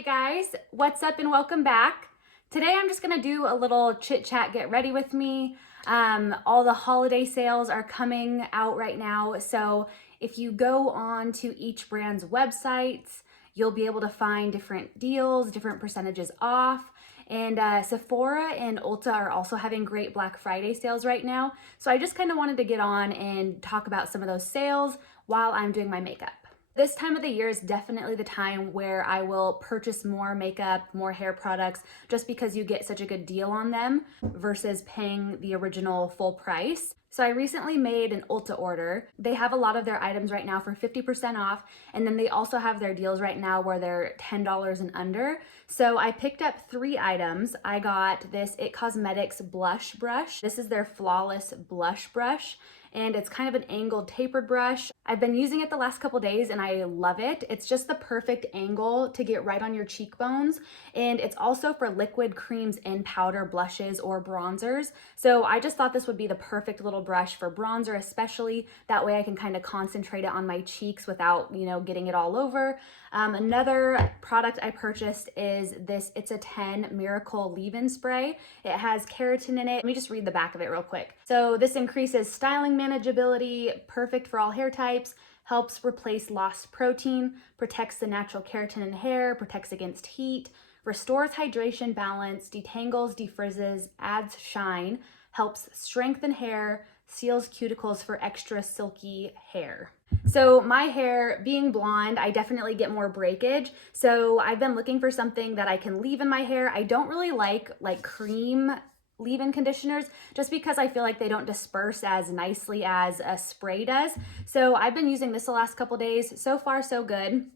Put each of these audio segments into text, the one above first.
Hey guys, what's up and welcome back. Today I'm just gonna do a little chit chat, get ready with me. All the holiday sales are coming out right now. So if you go on to each brand's websites, you'll be able to find different deals, different percentages off. And Sephora and Ulta are also having great Black Friday sales right now. So I just kind of wanted to get on and talk about some of those sales while I'm doing my makeup. This time of the year is definitely the time where I will purchase more makeup, more hair products, just because you get such a good deal on them versus paying the original full price. So I recently made an Ulta order. They have a lot of their items right now for 50% off, and then they also have their deals right now where they're $10 and under. So I picked up 3 items. I got this It Cosmetics blush brush. This is their Flawless Blush Brush, and it's kind of an angled tapered brush. I've been using it the last couple days and I love it. It's just the perfect angle to get right on your cheekbones, and it's also for liquid creams and powder blushes or bronzers. So I just thought this would be the perfect little brush for bronzer, especially that way I can kind of concentrate it on my cheeks without, getting it all over. Another product I purchased is this It's a 10 Miracle Leave-In Spray. It has keratin in it. Let me just read the back of it real quick. So this increases styling manageability, perfect for all hair types, helps replace lost protein, protects the natural keratin in hair, protects against heat, restores hydration balance, detangles, defrizzes, adds shine, helps strengthen hair, seals cuticles for extra silky hair. So my hair, being blonde, I definitely get more breakage. So I've been looking for something that I can leave in my hair. I don't really like cream leave-in conditioners just because I feel like they don't disperse as nicely as a spray does. So I've been using this the last couple days. So far, so good.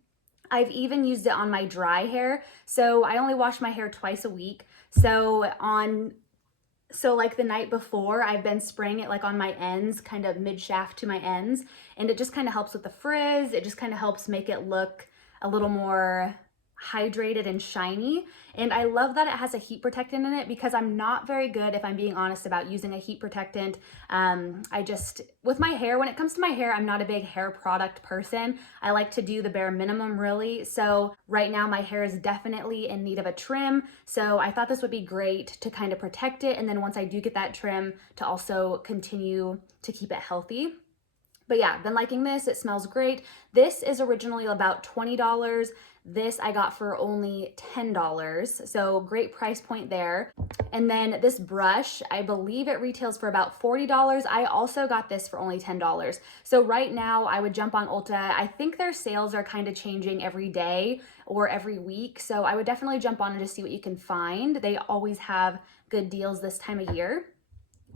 I've even used it on my dry hair. So I only wash my hair twice a week. So like the night before, I've been spraying it like on my ends, kind of mid-shaft to my ends, and it just kind of helps with the frizz. It just kind of helps make it look a little more hydrated and shiny. And I love that it has a heat protectant in it because I'm not very good, if I'm being honest, about using a heat protectant. With my hair, when it comes to my hair, I'm not a big hair product person. I like to do the bare minimum, really. So right now my hair is definitely in need of a trim. So I thought this would be great to kind of protect it. And then once I do get that trim, to also continue to keep it healthy. But yeah, been liking this. It smells great. This is originally about $20. This I got for only $10. So great price point there. And then this brush, I believe it retails for about $40. I also got this for only $10. So right now I would jump on Ulta. I think their sales are kind of changing every day or every week. So I would definitely jump on and just see what you can find. They always have good deals this time of year.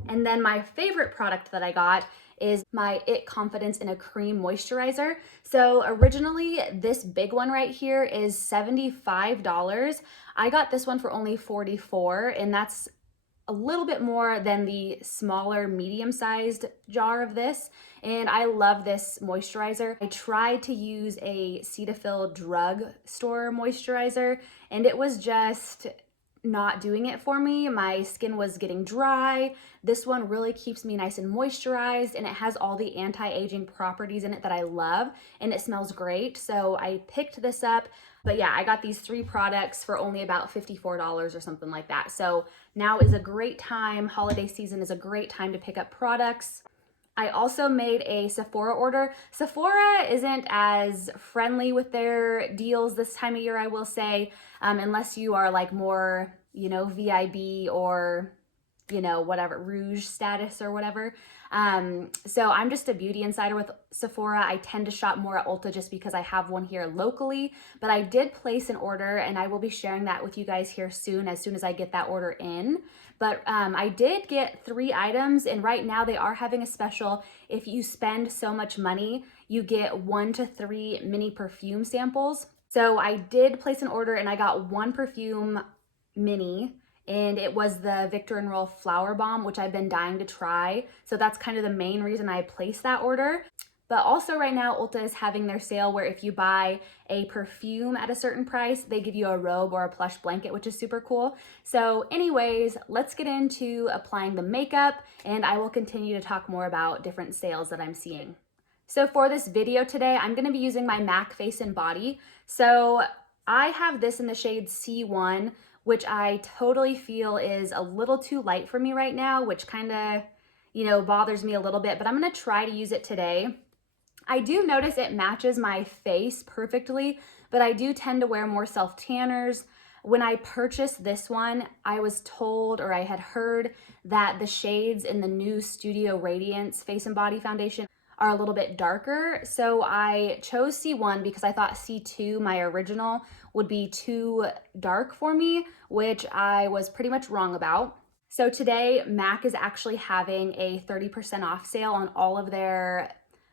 And then my favorite product that I got is my It Confidence in a Cream Moisturizer. So originally this big one right here is $75. I got this one for only $44, and that's a little bit more than the smaller medium-sized jar of this. And I love this moisturizer. I tried to use a Cetaphil drugstore moisturizer and it was just not doing it for me. My skin was getting dry. This one really keeps me nice and moisturized, and it has all the anti-aging properties in it that I love, and it smells great. So I picked this up. But yeah, I got these 3 products for only about $54 or something like that. So now is a great time. Holiday season is a great time to pick up products. I also made a Sephora order. Sephora isn't as friendly with their deals this time of year, I will say, unless you are like more, VIB or, whatever, Rouge status or whatever. So I'm just a beauty insider with Sephora. I tend to shop more at Ulta just because I have one here locally, but I did place an order and I will be sharing that with you guys here soon as I get that order in. But I did get 3 items, and right now they are having a special. If you spend so much money, you get 1 to 3 mini perfume samples. So I did place an order and I got 1 perfume mini, and it was the Victor & Rolf Flower Bomb, which I've been dying to try. So that's kind of the main reason I placed that order. But also right now, Ulta is having their sale where if you buy a perfume at a certain price, they give you a robe or a plush blanket, which is super cool. So anyways, let's get into applying the makeup, and I will continue to talk more about different sales that I'm seeing. So for this video today, I'm gonna be using my MAC Face and Body. So I have this in the shade C1, which I totally feel is a little too light for me right now, which kind of, you know, bothers me a little bit, but I'm gonna try to use it today. I do notice it matches my face perfectly, but I do tend to wear more self-tanners. When I purchased this one, I was told, or I had heard, that the shades in the new Studio Radiance Face and Body Foundation are a little bit darker. So I chose C1 because I thought C2, my original, would be too dark for me, which I was pretty much wrong about. So today, MAC is actually having a 30% off sale on all of their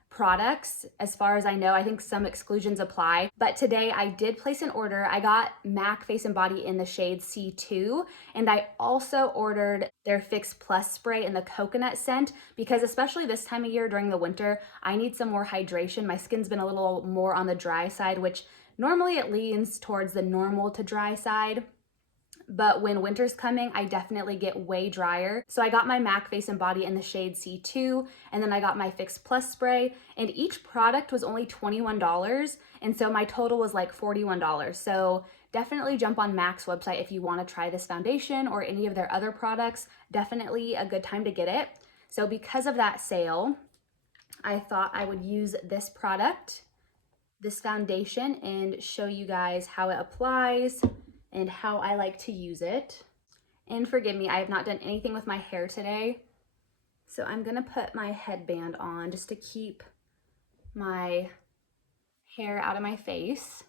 products. As far as I know, I think some exclusions apply, but today I did place an order. I got MAC Face and Body in the shade C2, and I also ordered their Fix Plus spray in the coconut scent because especially this time of year during the winter, I need some more hydration. My skin's been a little more on the dry side, which normally it leans towards the normal to dry side. But when winter's coming, I definitely get way drier. So I got my MAC Face and Body in the shade C2, and then I got my Fix Plus spray, and each product was only $21, and so my total was like $41. So definitely jump on MAC's website if you want to try this foundation or any of their other products. Definitely a good time to get it. So because of that sale, I thought I would use this product, this foundation, and show you guys how it applies and how I like to use it. And forgive me, I have not done anything with my hair today. So I'm gonna put my headband on just to keep my hair out of my face.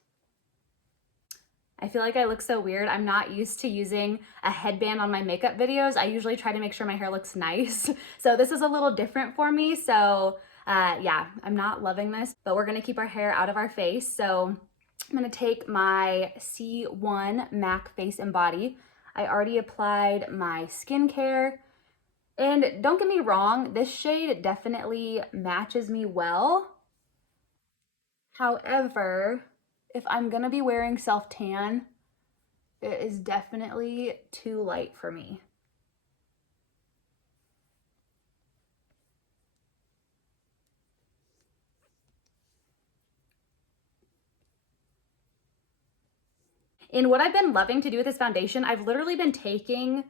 I feel like I look so weird. I'm not used to using a headband on my makeup videos. I usually try to make sure my hair looks nice. So this is a little different for me. So yeah, I'm not loving this, but we're gonna keep our hair out of our face. So I'm gonna take my C1 MAC Face and Body. I already applied my skincare. And don't get me wrong, this shade definitely matches me well. However, if I'm gonna be wearing self-tan, it is definitely too light for me. And what I've been loving to do with this foundation, I've literally been taking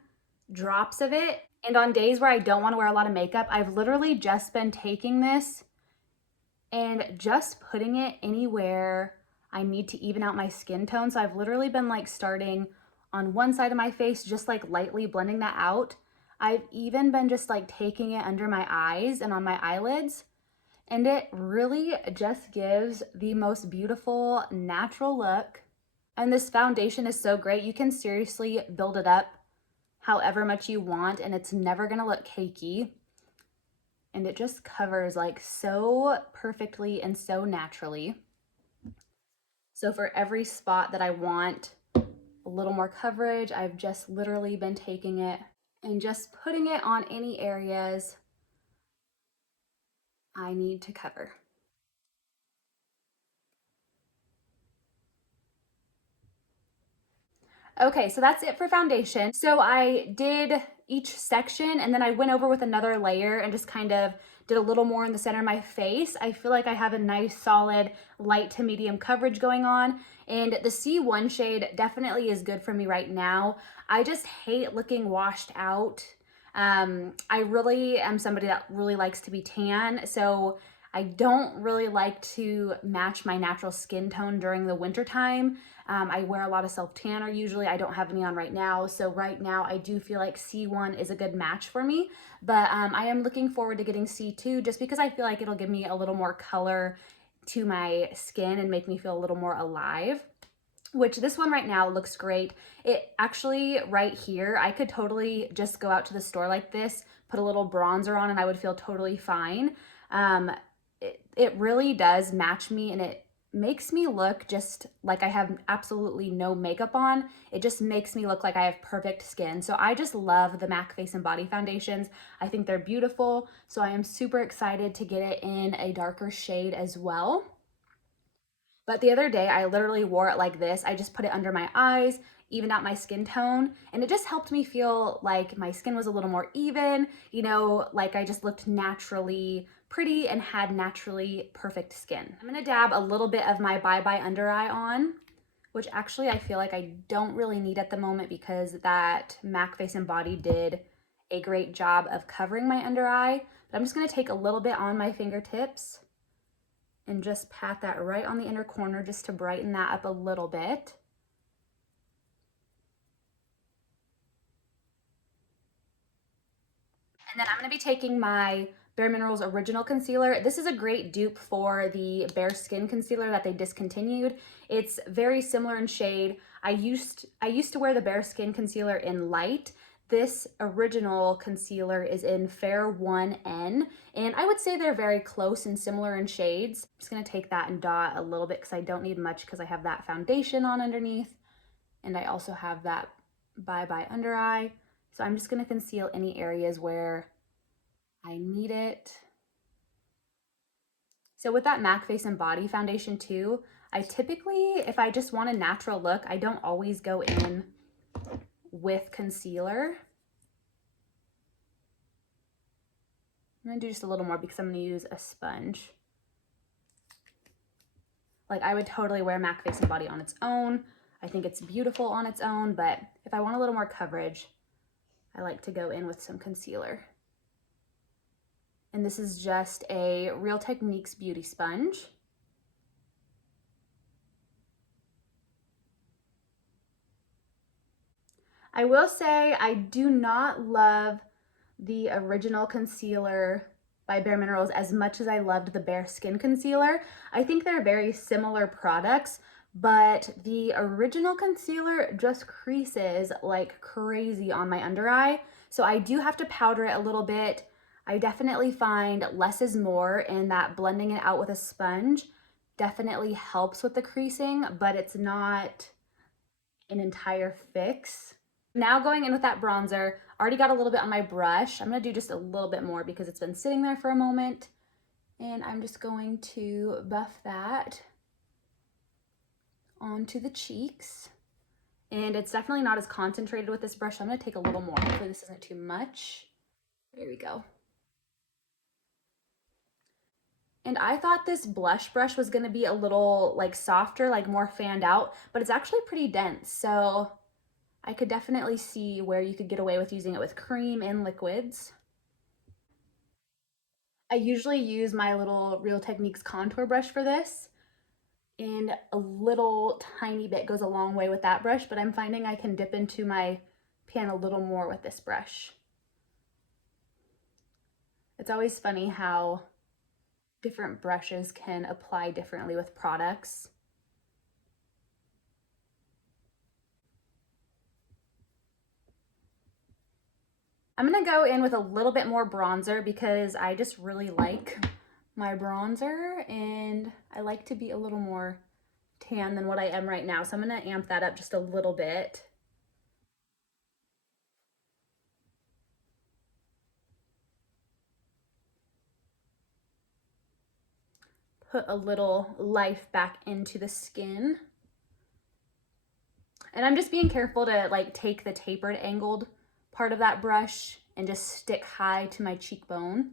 drops of it, and on days where I don't want to wear a lot of makeup, I've literally just been taking this and just putting it anywhere I need to even out my skin tone. So I've literally been like starting on one side of my face, just like lightly blending that out. I've even been just like taking it under my eyes and on my eyelids, and it really just gives the most beautiful natural look. And this foundation is so great. You can seriously build it up however much you want, and it's never gonna look cakey. And it just covers like so perfectly and so naturally. So for every spot that I want a little more coverage, I've just literally been taking it and just putting it on any areas I need to cover. Okay, so that's it for foundation. So I did each section and then I went over with another layer and just kind of did a little more in the center of my face. I feel like I have a nice solid light to medium coverage going on, and the C1 shade definitely is good for me right now. I just hate looking washed out. I really am somebody that really likes to be tan, so I don't really like to match my natural skin tone during the winter time. I wear a lot of self-tanner usually. I don't have any on right now. So right now I do feel like C1 is a good match for me, but I am looking forward to getting C2 just because I feel like it'll give me a little more color to my skin and make me feel a little more alive. Which this one right now looks great. It actually right here, I could totally just go out to the store like this, put a little bronzer on, and I would feel totally fine. It really does match me, and it makes me look just like I have absolutely no makeup on. It just makes me look like I have perfect skin. So I just love the MAC Face and Body foundations. I think they're beautiful. So I am super excited to get it in a darker shade as well. But the other day I literally wore it like this. I just put it under my eyes, evened out my skin tone, and it just helped me feel like my skin was a little more even, you know, like I just looked naturally pretty and had naturally perfect skin. I'm gonna dab a little bit of my Bye Bye Under Eye on which actually I feel like I don't really need at the moment because that MAC Face and Body did a great job of covering my under eye. But I'm just gonna take a little bit on my fingertips and just pat that right on the inner corner just to brighten that up a little bit. And then I'm gonna be taking my bareMinerals Original Concealer. This is a great dupe for the Bare Skin Concealer that they discontinued. It's very similar in shade. I used to wear the Bare Skin Concealer in light. This original concealer is in Fair 1N, and I would say they're very close and similar in shades. I'm just gonna take that and dot a little bit because I don't need much because I have that foundation on underneath, and I also have that Bye Bye under eye. So I'm just gonna conceal any areas where I need it. So with that MAC Face and Body foundation too, I typically, if I just want a natural look, I don't always go in with concealer. I'm gonna do just a little more because I'm gonna use a sponge. Like I would totally wear MAC Face and Body on its own. I think it's beautiful on its own, but if I want a little more coverage, I like to go in with some concealer. And this is just a Real Techniques beauty sponge. I will say I do not love the original concealer by bareMinerals as much as I loved the Bare Skin Concealer. I think they're very similar products, but the original concealer just creases like crazy on my under eye. So I do have to powder it a little bit. I definitely find less is more, and that blending it out with a sponge definitely helps with the creasing, but it's not an entire fix. Now going in with that bronzer, already got a little bit on my brush. I'm gonna do just a little bit more because it's been sitting there for a moment. And I'm just going to buff that onto the cheeks. And it's definitely not as concentrated with this brush. So I'm gonna take a little more. Hopefully this isn't too much. There we go. And I thought this blush brush was gonna be a little like softer, like more fanned out, but it's actually pretty dense. So I could definitely see where you could get away with using it with cream and liquids. I usually use my little Real Techniques contour brush for this, and a little tiny bit goes a long way with that brush, but I'm finding I can dip into my pan a little more with this brush. It's always funny how different brushes can apply differently with products. I'm gonna go in with a little bit more bronzer because I just really like my bronzer and I like to be a little more tan than what I am right now. So I'm gonna amp that up just a little bit. Put a little life back into the skin. And I'm just being careful to like take the tapered angled part of that brush and just stick high to my cheekbone.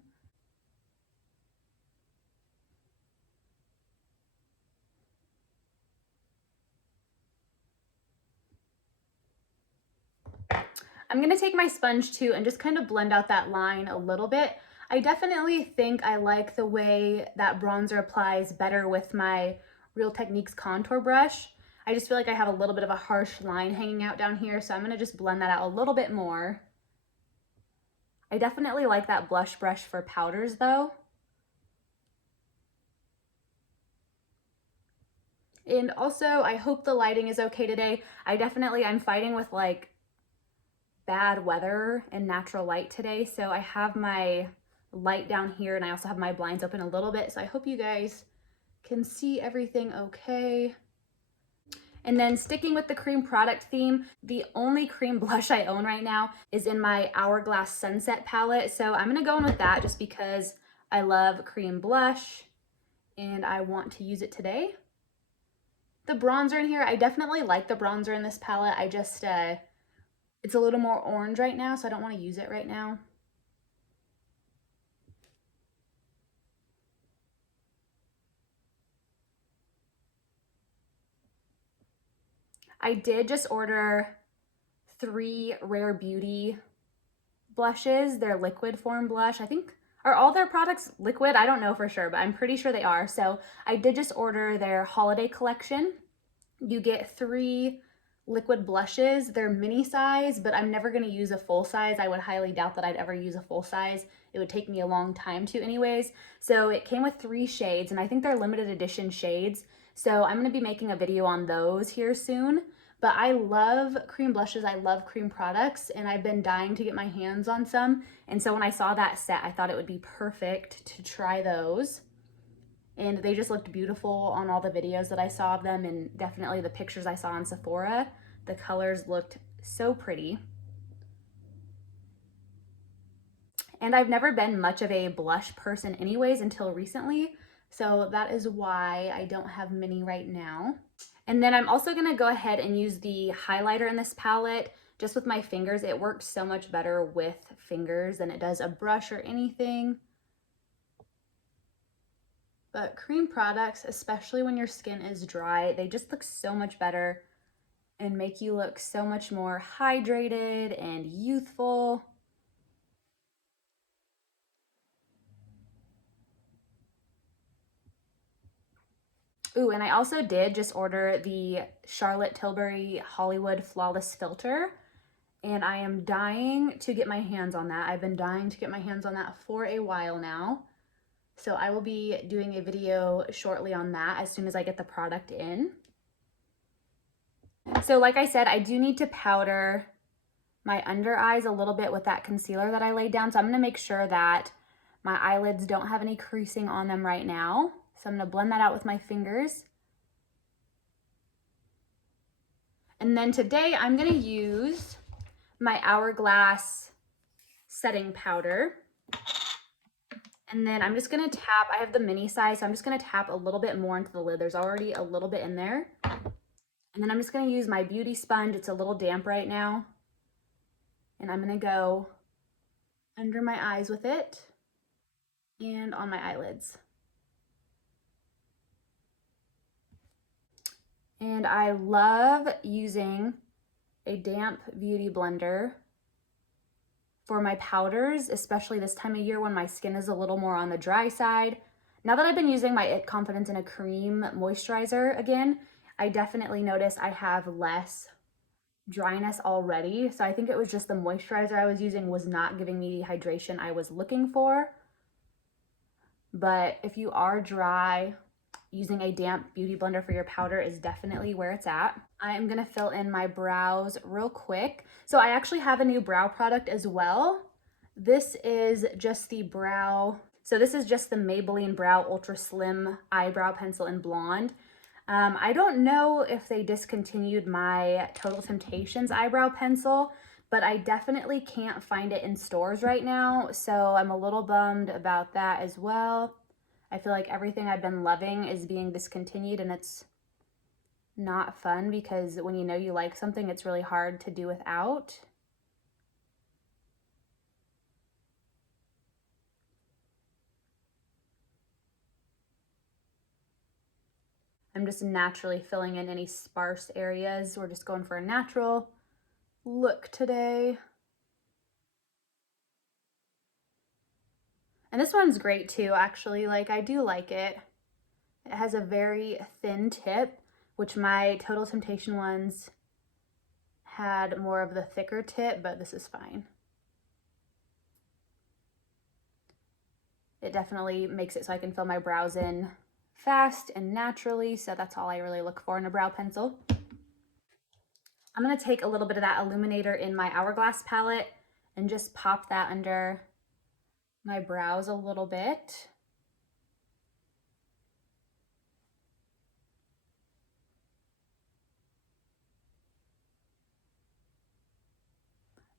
I'm gonna take my sponge too and just kind of blend out that line a little bit. I definitely think I like the way that bronzer applies better with my Real Techniques contour brush. I just feel like I have a little bit of a harsh line hanging out down here, so I'm gonna just blend that out a little bit more. I definitely like that blush brush for powders though. And also, I hope the lighting is okay today. I'm fighting with like bad weather and natural light today, so I have my light down here and I also have my blinds open a little bit, so I hope you guys can see everything okay. And then sticking with the cream product theme, the only cream blush I own right now is in my Hourglass Sunset palette, so I'm gonna go in with that just because I love cream blush and I want to use it today. The bronzer in here, I definitely like the bronzer in this palette. I just, it's a little more orange right now, so I don't want to use it right now. I did just order 3 Rare Beauty blushes. They're liquid form blush. I think, are all their products liquid? I don't know for sure, but I'm pretty sure they are. So I did just order their holiday collection. You get 3 liquid blushes. They're mini size, but I'm never going to use a full size. I would highly doubt that I'd ever use a full size. It would take me a long time to anyways. So it came with 3 shades, and I think they're limited edition shades. So I'm going to be making a video on those here soon. But I love cream blushes. I love cream products, and I've been dying to get my hands on some. And so when I saw that set, I thought it would be perfect to try those. And they just looked beautiful on all the videos that I saw of them, and definitely the pictures I saw on Sephora. The colors looked so pretty. And I've never been much of a blush person anyways until recently, so that is why I don't have many right now. And then I'm also gonna go ahead and use the highlighter in this palette just with my fingers. It works so much better with fingers than it does a brush or anything. But cream products, especially when your skin is dry, they just look so much better and make you look so much more hydrated and youthful. Ooh, and I also did just order the Charlotte Tilbury Hollywood Flawless Filter, and I am dying to get my hands on that. I've been dying to get my hands on that for a while now. So I will be doing a video shortly on that as soon as I get the product in. So like I said, I do need to powder my under eyes a little bit with that concealer that I laid down. So I'm gonna make sure that my eyelids don't have any creasing on them right now. So I'm gonna blend that out with my fingers. And then today I'm gonna use my Hourglass setting powder. And then I'm just gonna tap, I have the mini size, so I'm just gonna tap a little bit more into the lid. There's already a little bit in there. And then I'm just gonna use my beauty sponge. It's a little damp right now. And I'm gonna go under my eyes with it and on my eyelids. And I love using a damp beauty blender for my powders, especially this time of year when my skin is a little more on the dry side. Now that I've been using my It Confidence in a Cream moisturizer again, I definitely notice I have less dryness already. So I think it was just the moisturizer I was using was not giving me the hydration I was looking for. But if you are dry, using a damp beauty blender for your powder is definitely where it's at. I am gonna fill in my brows real quick. So I actually have a new brow product as well. This is just the this is just the Maybelline Brow Ultra Slim Eyebrow Pencil in Blonde. I don't know if they discontinued my Total Temptations eyebrow pencil, but I definitely can't find it in stores right now. So I'm a little bummed about that as well. I feel like everything I've been loving is being discontinued, and it's not fun because when you know you like something, it's really hard to do without. I'm just naturally filling in any sparse areas. We're just going for a natural look today. And this one's great too, actually. Like, I do like it. It has a very thin tip, which my Total Temptation ones had more of the thicker tip, but this is fine. It definitely makes it so I can fill my brows in fast and naturally, so that's all I really look for in a brow pencil. I'm gonna take a little bit of that illuminator in my Hourglass palette and just pop that under my brows a little bit.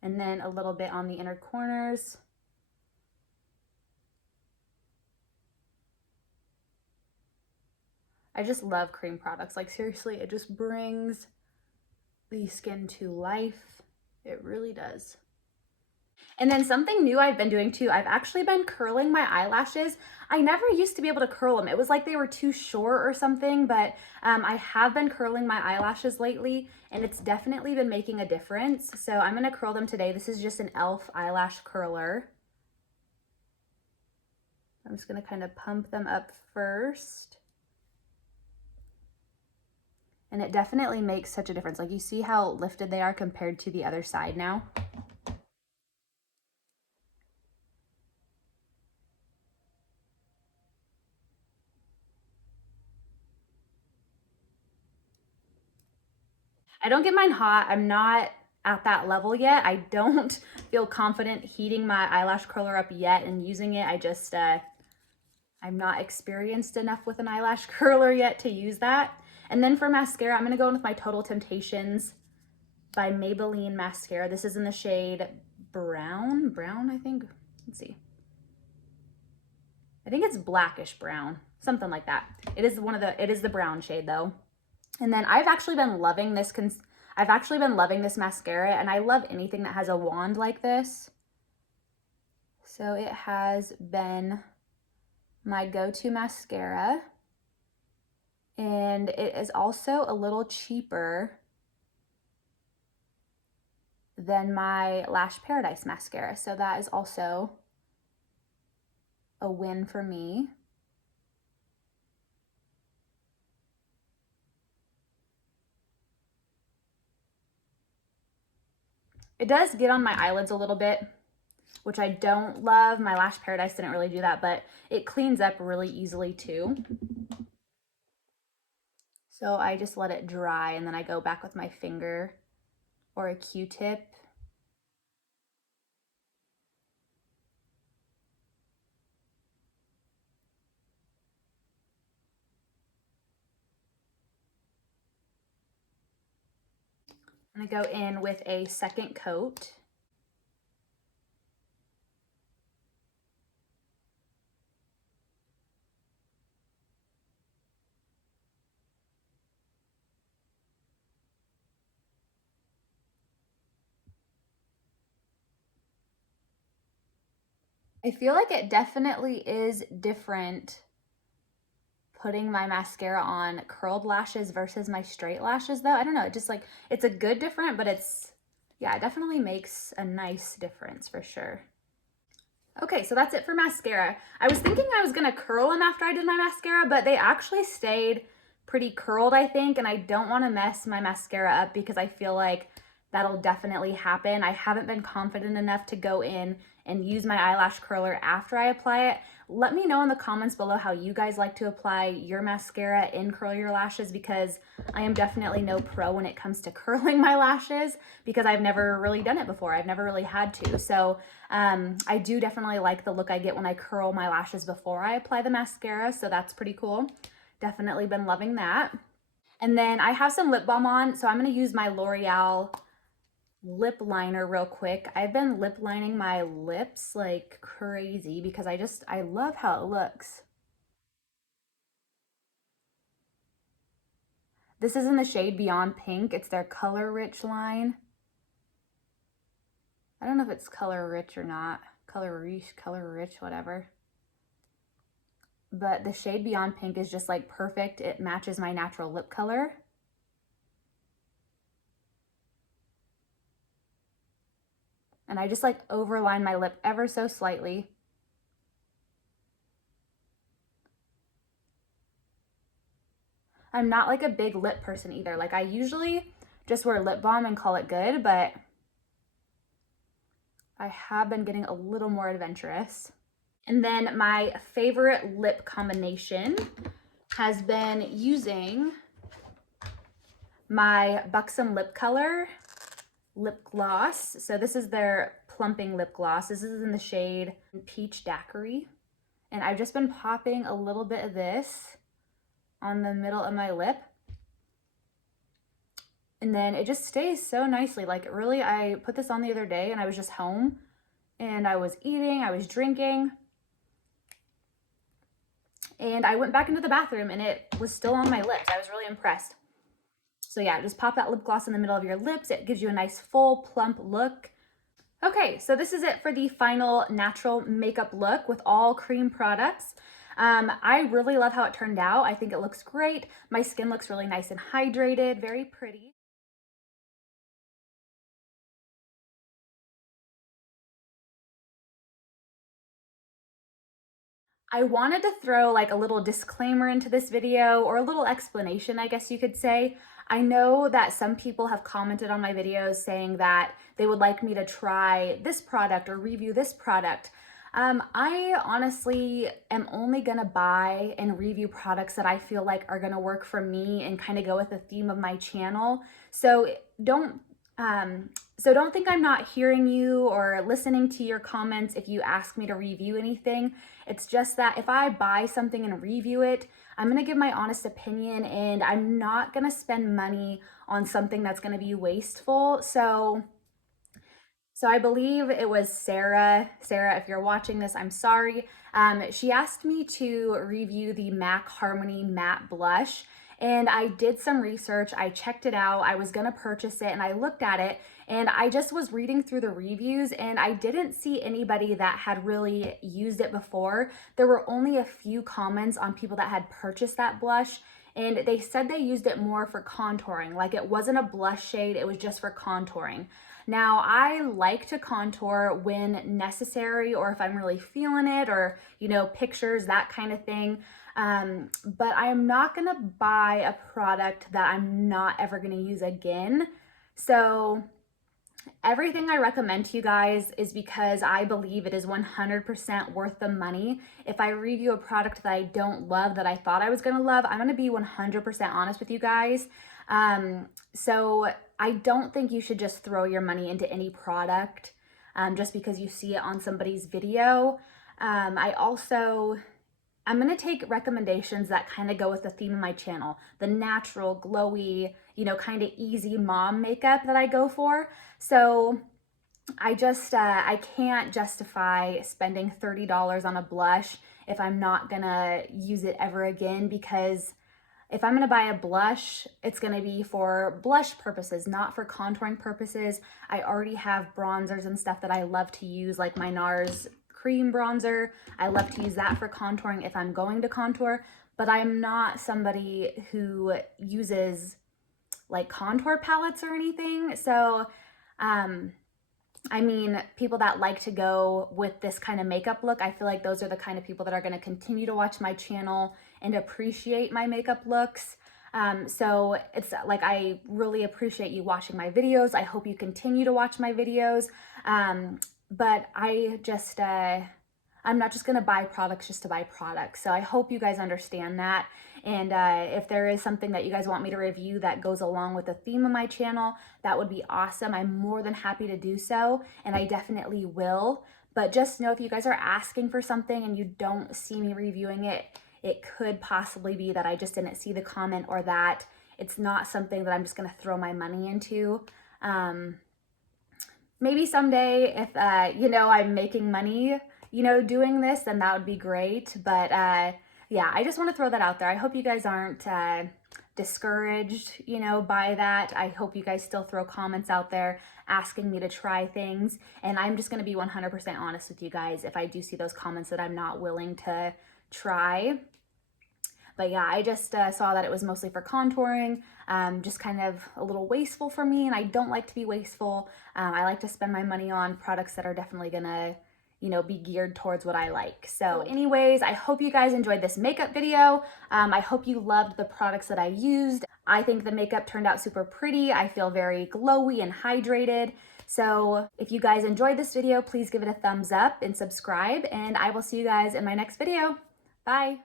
And then a little bit on the inner corners. I just love cream products. Like, seriously, it just brings the skin to life. It really does. And then something new I've been doing too, I've actually been curling my eyelashes. I never used to be able to curl them. It was like they were too short or something, but I have been curling my eyelashes lately and it's definitely been making a difference. So I'm gonna curl them today. This is just an e.l.f. eyelash curler. I'm just gonna kind of pump them up first. And it definitely makes such a difference. Like you see how lifted they are compared to the other side now? I don't get mine hot. I'm not at that level yet. I don't feel confident heating my eyelash curler up yet and using it. I just, I'm not experienced enough with an eyelash curler yet to use that. And then for mascara, I'm gonna go in with my Total Temptations by Maybelline Mascara. This is in the shade brown, I think. Let's see. I think it's blackish brown, something like that. It is the brown shade though. And then I've actually been loving this mascara, and I love anything that has a wand like this. So it has been my go-to mascara. And it is also a little cheaper than my Lash Paradise mascara. So that is also a win for me. It does get on my eyelids a little bit, which I don't love. My Lash Paradise didn't really do that, but it cleans up really easily too. So I just let it dry and then I go back with my finger or a Q-tip. I'm gonna go in with a second coat. I feel like it definitely is different putting my mascara on curled lashes versus my straight lashes though. I don't know, it just like, it's a good different, but it's, yeah, it definitely makes a nice difference for sure. Okay, so that's it for mascara. I was thinking I was gonna curl them after I did my mascara, but they actually stayed pretty curled, I think, and I don't wanna mess my mascara up because I feel like that'll definitely happen. I haven't been confident enough to go in and use my eyelash curler after I apply it. Let me know in the comments below how you guys like to apply your mascara and curl your lashes, because I am definitely no pro when it comes to curling my lashes because I've never really done it before. I've never really had to. So I do definitely like the look I get when I curl my lashes before I apply the mascara. So that's pretty cool. Definitely been loving that. And then I have some lip balm on. So I'm going to use my L'Oreal lip liner real quick. I've been lip lining my lips like crazy because I love how it looks. This is in the shade Beyond Pink. It's their Color Rich line. I don't know if it's Color Rich or not. Color Rich, whatever. But the shade Beyond Pink is just like perfect. It matches my natural lip color. And I just like overline my lip ever so slightly. I'm not like a big lip person either. Like I usually just wear lip balm and call it good, but I have been getting a little more adventurous. And then my favorite lip combination has been using my Buxom lip color lip gloss. So this is their plumping lip gloss. This is in the shade Peach Daiquiri. And I've just been popping a little bit of this on the middle of my lip. And then it just stays so nicely. Like really, I put this on the other day and I was just home and I was eating, I was drinking. And I went back into the bathroom and it was still on my lips. I was really impressed. So yeah, just pop that lip gloss in the middle of your lips. It gives you a nice full plump look. Okay, so this is it for the final natural makeup look with all cream products. I really love how it turned out. I think it looks great. My skin looks really nice and hydrated, very pretty. I wanted to throw like a little disclaimer into this video, or a little explanation, I guess you could say. I know that some people have commented on my videos saying that they would like me to try this product or review this product. I honestly am only gonna buy and review products that I feel like are gonna work for me and kind of go with the theme of my channel. So don't don't think I'm not hearing you or listening to your comments if you ask me to review anything. It's just that if I buy something and review it, I'm gonna give my honest opinion, and I'm not gonna spend money on something that's gonna be wasteful. So I believe it was Sarah. Sarah, if you're watching this, I'm sorry. She asked me to review the MAC Harmony Matte Blush, and I did some research. I checked it out. I was gonna purchase it, and I looked at it, and I just was reading through the reviews, and I didn't see anybody that had really used it before. There were only a few comments on people that had purchased that blush, and they said they used it more for contouring. Like, it wasn't a blush shade, it was just for contouring. Now, I like to contour when necessary, or if I'm really feeling it, or, you know, pictures, that kind of thing. But I am not gonna buy a product that I'm not ever gonna use again. So everything I recommend to you guys is because I believe it is 100% worth the money. If I review a product that I don't love, that I thought I was gonna love, I'm gonna be 100% honest with you guys. So I don't think you should just throw your money into any product just because you see it on somebody's video. I'm gonna take recommendations that kind of go with the theme of my channel, the natural, glowy, you know, kind of easy mom makeup that I go for. So I can't justify spending $30 on a blush if I'm not gonna use it ever again, because if I'm gonna buy a blush, it's gonna be for blush purposes, not for contouring purposes. I already have bronzers and stuff that I love to use, like my Nars cream bronzer. I love to use that for contouring if I'm going to contour, but I'm not somebody who uses like contour palettes or anything. So, I mean, people that like to go with this kind of makeup look, I feel like those are the kind of people that are going to continue to watch my channel and appreciate my makeup looks. So it's like, I really appreciate you watching my videos. I hope you continue to watch my videos. But I'm not just gonna buy products just to buy products. So I hope you guys understand that. And if there is something that you guys want me to review that goes along with the theme of my channel, that would be awesome. I'm more than happy to do so, and I definitely will. But just know, if you guys are asking for something and you don't see me reviewing it, it could possibly be that I just didn't see the comment, or that it's not something that I'm just gonna throw my money into. Maybe someday, if you know, I'm making money, you know, doing this, then that would be great. But yeah, I just want to throw that out there. I hope you guys aren't discouraged, you know, by that. I hope you guys still throw comments out there asking me to try things, and I'm just going to be 100% honest with you guys if I do see those comments that I'm not willing to try. But yeah, I just saw that it was mostly for contouring, just kind of a little wasteful for me, and I don't like to be wasteful. I like to spend my money on products that are definitely gonna, you know, be geared towards what I like. So anyways, I hope you guys enjoyed this makeup video. I hope you loved the products that I used. I think the makeup turned out super pretty. I feel very glowy and hydrated. So if you guys enjoyed this video, please give it a thumbs up and subscribe, and I will see you guys in my next video. Bye.